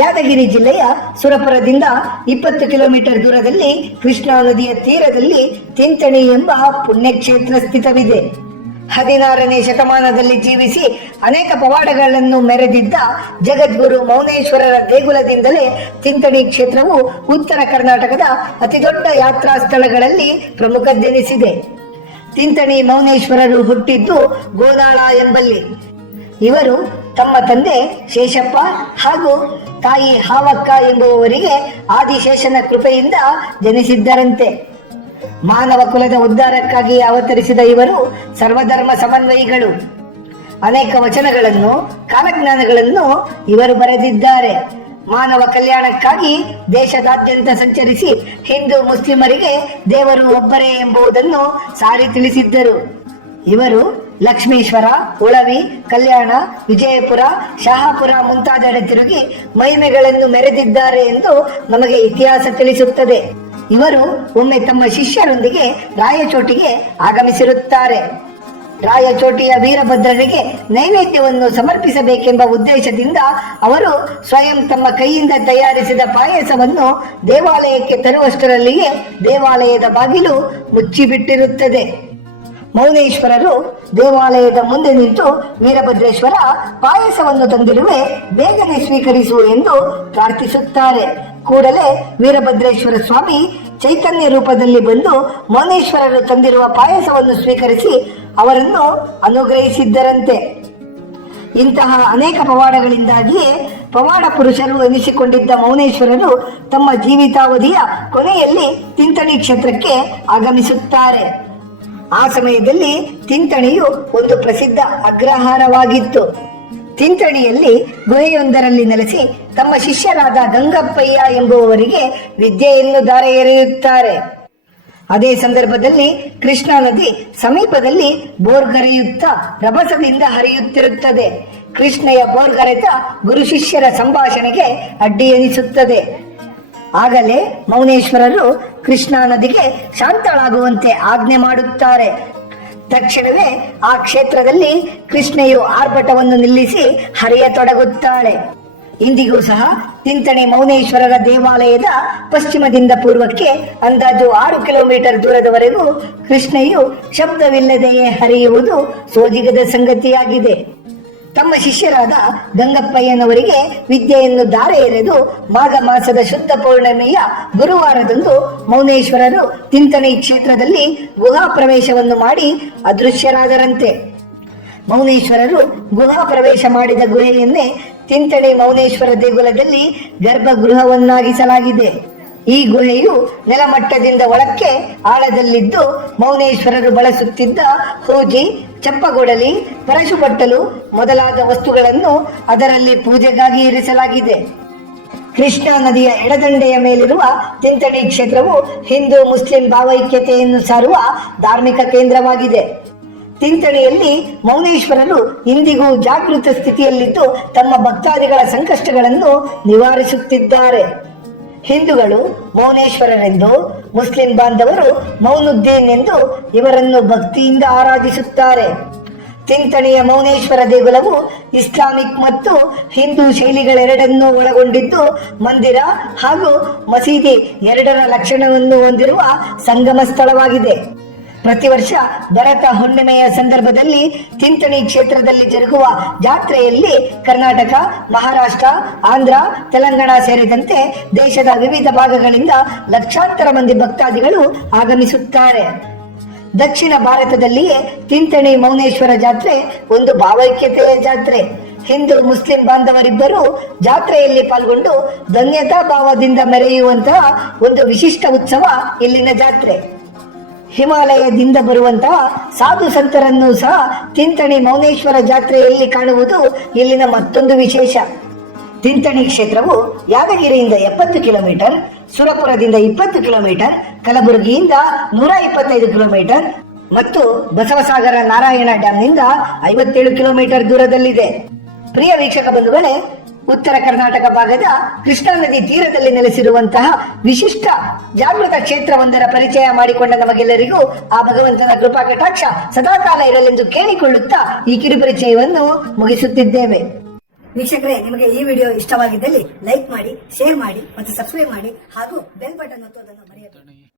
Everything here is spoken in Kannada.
ಯಾದಗಿರಿ ಜಿಲ್ಲೆಯ ಸುರಪುರದಿಂದ 20 ಕಿಲೋಮೀಟರ್ ದೂರದಲ್ಲಿ ಕೃಷ್ಣಾ ನದಿಯ ತೀರದಲ್ಲಿ ತಿಂತಣಿ ಎಂಬ ಪುಣ್ಯಕ್ಷೇತ್ರ ಸ್ಥಿತವಿದೆ. 16ನೇ ಶತಮಾನದಲ್ಲಿ ಜೀವಿಸಿ ಅನೇಕ ಪವಾಡಗಳನ್ನು ಮೆರೆದಿದ್ದ ಜಗದ್ಗುರು ಮೌನೇಶ್ವರರ ದೇಗುಲದಿಂದಲೇ ತಿಂತಣಿ ಕ್ಷೇತ್ರವು ಉತ್ತರ ಕರ್ನಾಟಕದ ಅತಿದೊಡ್ಡ ಯಾತ್ರಾ ಸ್ಥಳಗಳಲ್ಲಿ ಪ್ರಮುಖದ್ದೆನಿಸಿದೆ. ತಿಂತಣಿ ಮೌನೇಶ್ವರರು ಹುಟ್ಟಿದ್ದು ಗೋದಾಳ ಎಂಬಲ್ಲಿ. ಇವರು ತಮ್ಮ ತಂದೆ ಶೇಷಪ್ಪ ಹಾಗೂ ತಾಯಿ ಹಾವಕ್ಕ ಎಂಬುವವರಿಗೆ ಆದಿಶೇಷನ ಕೃಪೆಯಿಂದ ಜನಿಸಿದ್ದರಂತೆ. ಮಾನವ ಕುಲದ ಉದ್ಧಾರಕ್ಕಾಗಿ ಅವತರಿಸಿದ ಇವರು ಸರ್ವಧರ್ಮ ಸಮನ್ವಯಿಗಳು. ಅನೇಕ ವಚನಗಳನ್ನು, ಕಾಲಜ್ಞಾನಗಳನ್ನು ಇವರು ಬರೆದಿದ್ದಾರೆ. ಮಾನವ ಕಲ್ಯಾಣಕ್ಕಾಗಿ ದೇಶದಾದ್ಯಂತ ಸಂಚರಿಸಿ ಹಿಂದೂ ಮುಸ್ಲಿಮರಿಗೆ ದೇವರು ಒಬ್ಬರೇ ಎಂಬುದನ್ನು ಸಾರಿ ತಿಳಿಸಿದ್ದರು. ಇವರು ಲಕ್ಷ್ಮೇಶ್ವರ, ಉಳವಿ, ಕಲ್ಯಾಣ, ವಿಜಯಪುರ, ಶಹಾಪುರ ಮುಂತಾದೆಡೆ ತಿರುಗಿ ಮಹಿಮೆಗಳನ್ನು ಮೆರೆದಿದ್ದಾರೆ ಎಂದು ನಮಗೆ ಇತಿಹಾಸ ತಿಳಿಸುತ್ತದೆ. ಇವರು ಒಮ್ಮೆ ತಮ್ಮ ಶಿಷ್ಯರೊಂದಿಗೆ ರಾಯಚೋಟಿಗೆ ಆಗಮಿಸಿರುತ್ತಾರೆ. ರಾಯಚೋಟಿಯ ವೀರಭದ್ರನಿಗೆ ನೈವೇದ್ಯವನ್ನು ಸಮರ್ಪಿಸಬೇಕೆಂಬ ಉದ್ದೇಶದಿಂದ ಅವರು ಸ್ವಯಂ ತಮ್ಮ ಕೈಯಿಂದ ತಯಾರಿಸಿದ ಪಾಯಸವನ್ನು ದೇವಾಲಯಕ್ಕೆ ತರುವಷ್ಟರಲ್ಲಿಯೇ ದೇವಾಲಯದ ಬಾಗಿಲು ಮುಚ್ಚಿಬಿಟ್ಟಿರುತ್ತದೆ. ಮೌನೇಶ್ವರರು ದೇವಾಲಯದ ಮುಂದೆ ನಿಂತು ವೀರಭದ್ರೇಶ್ವರ, ಪಾಯಸವನ್ನು ತಂದಿರುವೆ, ಬೇಗನೆ ಸ್ವೀಕರಿಸು ಎಂದು ಪ್ರಾರ್ಥಿಸುತ್ತಾರೆ. ಕೂಡಲೇ ವೀರಭದ್ರೇಶ್ವರ ಸ್ವಾಮಿ ಚೈತನ್ಯ ರೂಪದಲ್ಲಿ ಬಂದು ಮೌನೇಶ್ವರರು ತಂದಿರುವ ಪಾಯಸವನ್ನು ಸ್ವೀಕರಿಸಿ ಅವರನ್ನು ಅನುಗ್ರಹಿಸಿದ್ದರಂತೆ. ಇಂತಹ ಅನೇಕ ಪವಾಡಗಳಿಂದಾಗಿಯೇ ಪವಾಡ ಪುರುಷರು ಎನಿಸಿಕೊಂಡಿದ್ದ ಮೌನೇಶ್ವರರು ತಮ್ಮ ಜೀವಿತಾವಧಿಯ ಕೊನೆಯಲ್ಲಿ ತಿಂತಣಿ ಕ್ಷೇತ್ರಕ್ಕೆ ಆಗಮಿಸುತ್ತಾರೆ. ಆ ಸಮಯದಲ್ಲಿ ತಿಂತಣಿಯು ಒಂದು ಪ್ರಸಿದ್ಧ ಅಗ್ರಹಾರವಾಗಿತ್ತು. ತಿಂತಣಿಯಲ್ಲಿ ಗುಹೆಯೊಂದರಲ್ಲಿ ನೆಲೆಸಿ ತಮ್ಮ ಶಿಷ್ಯರಾದ ಗಂಗಪ್ಪಯ್ಯ ಎಂಬುವವರಿಗೆ ವಿದ್ಯೆಯನ್ನು ಧಾರೆ ಎರೆಯುತ್ತಾರೆ. ಅದೇ ಸಂದರ್ಭದಲ್ಲಿ ಕೃಷ್ಣಾ ನದಿ ಸಮೀಪದಲ್ಲಿ ಬೋರ್ಗರೆಯುತ್ತಾ ರಭಸದಿಂದ ಹರಿಯುತ್ತಿರುತ್ತದೆ. ಕೃಷ್ಣೆಯ ಬೋರ್ಗರೆತ ಗುರು ಶಿಷ್ಯರ ಸಂಭಾಷಣೆಗೆ ಅಡ್ಡಿ ಎನಿಸುತ್ತದೆ. ಆಗಲೇ ಮೌನೇಶ್ವರರು ಕೃಷ್ಣಾ ನದಿಗೆ ಶಾಂತಳಾಗುವಂತೆ ಆಜ್ಞೆ ಮಾಡುತ್ತಾರೆ. ತಕ್ಷಣವೇ ಆ ಕ್ಷೇತ್ರದಲ್ಲಿ ಕೃಷ್ಣೆಯು ಆರ್ಭಟವನ್ನು ನಿಲ್ಲಿಸಿ ಹರಿಯತೊಡಗುತ್ತಾಳೆ. ಇಂದಿಗೂ ಸಹ ತಿಂತಣಿ ಮೌನೇಶ್ವರರ ದೇವಾಲಯದ ಪಶ್ಚಿಮದಿಂದ ಪೂರ್ವಕ್ಕೆ ಅಂದಾಜು 6 ಕಿಲೋಮೀಟರ್ ದೂರದವರೆಗೂ ಕೃಷ್ಣೆಯು ಶಬ್ದವಿಲ್ಲದೆಯೇ ಹರಿಯುವುದು ಸೋಜಿಗದ ಸಂಗತಿಯಾಗಿದೆ. ತಮ್ಮ ಶಿಷ್ಯರಾದ ಗಂಗಪ್ಪಯ್ಯನವರಿಗೆ ವಿದ್ಯೆಯನ್ನು ಧಾರೆ ಎರೆದು ಮಾಘ ಮಾಸದ ಶುದ್ಧ ಪೌರ್ಣಿಮೆಯ ಗುರುವಾರದಂದು ಮೌನೇಶ್ವರರು ತಿಂತಣಿ ಕ್ಷೇತ್ರದಲ್ಲಿ ಗುಹಾ ಪ್ರವೇಶವನ್ನು ಮಾಡಿ ಅದೃಶ್ಯರಾದರಂತೆ. ಮೌನೇಶ್ವರರು ಗುಹಾ ಪ್ರವೇಶ ಮಾಡಿದ ಗುಹೆಯನ್ನೇ ತಿಂತಣಿ ಮೌನೇಶ್ವರ ದೇಗುಲದಲ್ಲಿ ಗರ್ಭಗೃಹವನ್ನಾಗಿಸಲಾಗಿದೆ. ಈ ಗುಹೆಯು ನೆಲಮಟ್ಟದಿಂದ ಒಳಕ್ಕೆ ಆಳದಲ್ಲಿದ್ದು ಮೌನೇಶ್ವರರು ಬಳಸುತ್ತಿದ್ದ ಹೂಜಿ, ಚಪ್ಪಗೊಡಲಿ, ಪರಶುಬಟ್ಟಲು ಮೊದಲಾದ ವಸ್ತುಗಳನ್ನು ಅದರಲ್ಲಿ ಪೂಜೆಗಾಗಿ ಇರಿಸಲಾಗಿದೆ. ಕೃಷ್ಣಾ ನದಿಯ ಎಡದಂಡೆಯ ಮೇಲಿರುವ ತಿಂತಣಿ ಕ್ಷೇತ್ರವು ಹಿಂದೂ ಮುಸ್ಲಿಂ ಭಾವೈಕ್ಯತೆಯನ್ನು ಸಾರುವ ಧಾರ್ಮಿಕ ಕೇಂದ್ರವಾಗಿದೆ. ತಿಂತಣಿಯಲ್ಲಿ ಮೌನೇಶ್ವರರು ಇಂದಿಗೂ ಜಾಗೃತ ಸ್ಥಿತಿಯಲ್ಲಿದ್ದು ತಮ್ಮ ಭಕ್ತಾದಿಗಳ ಸಂಕಷ್ಟಗಳನ್ನು ನಿವಾರಿಸುತ್ತಿದ್ದಾರೆ. ಹಿಂದೂಗಳು ಮೌನೇಶ್ವರರೆಂದು, ಮುಸ್ಲಿಂ ಬಾಂಧವರು ಮೌನುದ್ದೀನ್ ಎಂದು ಇವರನ್ನು ಭಕ್ತಿಯಿಂದ ಆರಾಧಿಸುತ್ತಾರೆ. ತಿಂತಣಿಯ ಮೌನೇಶ್ವರ ದೇಗುಲವು ಇಸ್ಲಾಮಿಕ್ ಮತ್ತು ಹಿಂದೂ ಶೈಲಿಗಳೆರಡನ್ನೂ ಒಳಗೊಂಡಿದ್ದು ಮಂದಿರ ಹಾಗೂ ಮಸೀದಿ ಎರಡರ ಲಕ್ಷಣವನ್ನು ಹೊಂದಿರುವ ಸಂಗಮ ಸ್ಥಳವಾಗಿದೆ. ಪ್ರತಿ ವರ್ಷ ಭರತ ಹುಣ್ಣಿಮೆಯ ಸಂದರ್ಭದಲ್ಲಿ ತಿಂತಣಿ ಕ್ಷೇತ್ರದಲ್ಲಿ ಜರುಗುವ ಜಾತ್ರೆಯಲ್ಲಿ ಕರ್ನಾಟಕ, ಮಹಾರಾಷ್ಟ್ರ, ಆಂಧ್ರ, ತೆಲಂಗಾಣ ಸೇರಿದಂತೆ ದೇಶದ ವಿವಿಧ ಭಾಗಗಳಿಂದ ಲಕ್ಷಾಂತರ ಮಂದಿ ಭಕ್ತಾದಿಗಳು ಆಗಮಿಸುತ್ತಾರೆ. ದಕ್ಷಿಣ ಭಾರತದಲ್ಲಿಯೇ ತಿಂತಣಿ ಮೌನೇಶ್ವರ ಜಾತ್ರೆ ಒಂದು ಭಾವೈಕ್ಯತೆಯ ಜಾತ್ರೆ. ಹಿಂದೂ ಮುಸ್ಲಿಂ ಬಾಂಧವರಿಬ್ಬರು ಜಾತ್ರೆಯಲ್ಲಿ ಪಾಲ್ಗೊಂಡು ಧನ್ಯತಾ ಭಾವದಿಂದ ಮೆರೆಯುವಂತಹ ಒಂದು ವಿಶಿಷ್ಟ ಉತ್ಸವ ಇಲ್ಲಿನ ಜಾತ್ರೆ. ಹಿಮಾಲಯದಿಂದ ಬರುವಂತಹ ಸಾಧು ಸಂತರನ್ನು ಸಹ ತಿಂತಣಿ ಮೌನೇಶ್ವರ ಜಾತ್ರೆಯಲ್ಲಿ ಕಾಣುವುದು ಇಲ್ಲಿನ ಮತ್ತೊಂದು ವಿಶೇಷ. ತಿಂತಣಿ ಕ್ಷೇತ್ರವು ಯಾದಗಿರಿಯಿಂದ 70 ಕಿಲೋಮೀಟರ್, ಸುರಪುರದಿಂದ 20 ಕಿಲೋಮೀಟರ್, ಕಲಬುರಗಿಯಿಂದ 125 ಕಿಲೋಮೀಟರ್ ಮತ್ತು ಬಸವಸಾಗರ ನಾರಾಯಣ ಡ್ಯಾಂನಿಂದ 57 ಕಿಲೋಮೀಟರ್ ದೂರದಲ್ಲಿದೆ. ಪ್ರಿಯ ವೀಕ್ಷಕ ಬಂಧುಗಳೇ, ಉತ್ತರ ಕರ್ನಾಟಕ ಭಾಗದ ಕೃಷ್ಣಾ ನದಿ ತೀರದಲ್ಲಿ ನೆಲೆಸಿರುವಂತಹ ವಿಶಿಷ್ಟ ಜಾಗೃತ ಕ್ಷೇತ್ರವೊಂದರ ಪರಿಚಯ ಮಾಡಿಕೊಂಡ ನಮಗೆಲ್ಲರಿಗೂ ಆ ಭಗವಂತನ ಕೃಪಾ ಕಟಾಕ್ಷ ಸದಾಕಾಲ ಇರಲೆಂದು ಕೇಳಿಕೊಳ್ಳುತ್ತಾ ಈ ಕಿರುಪರಿಚಯವನ್ನು ಮುಗಿಸುತ್ತಿದ್ದೇವೆ. ವೀಕ್ಷಕರೇ, ನಿಮಗೆ ಈ ವಿಡಿಯೋ ಇಷ್ಟವಾಗಿದ್ದಲ್ಲಿ ಲೈಕ್ ಮಾಡಿ, ಶೇರ್ ಮಾಡಿ ಮತ್ತು ಸಬ್ಸ್ಕ್ರೈಬ್ ಮಾಡಿ ಹಾಗೂ ಬೆಲ್ ಬಟನ್ ಒತ್ತುವುದನ್ನು ಮರೆಯಬೇಡಿ.